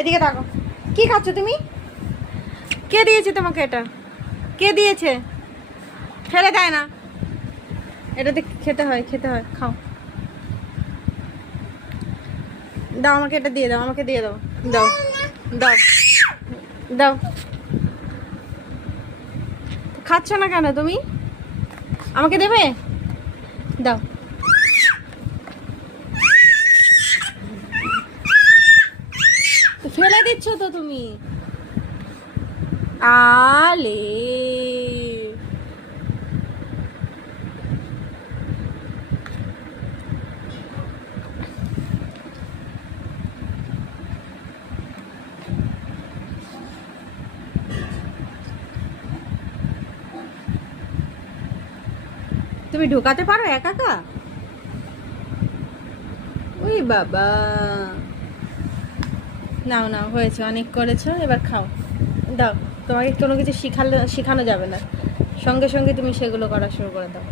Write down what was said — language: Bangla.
এদিকে তাকো। কি খাচ্ছ তুমি? কে দিয়েছে তোমাকে এটা? কে দিয়েছে? ফেলে দেয় না, এটাতে খেতে হয়, খেতে হয়, খাও। দাও আমাকে, এটা দিয়ে দাও, আমাকে দিয়ে দাও, দাও দাও দাও। খাচ্ছ না কেন তুমি? আমাকে দেবে? দাও। ফেলে দিচ্ছ তো তুমি। আলে তুমি ঢোকাতে পারো একা একা? ওই বাবা। নাও নাও, হয়েছে, অনেক করেছো, এবার খাও। দাও, তোমাকে কোনো কিছু শেখানো যাবে না, সঙ্গে সঙ্গে তুমি সেগুলো করা শুরু করে দাও।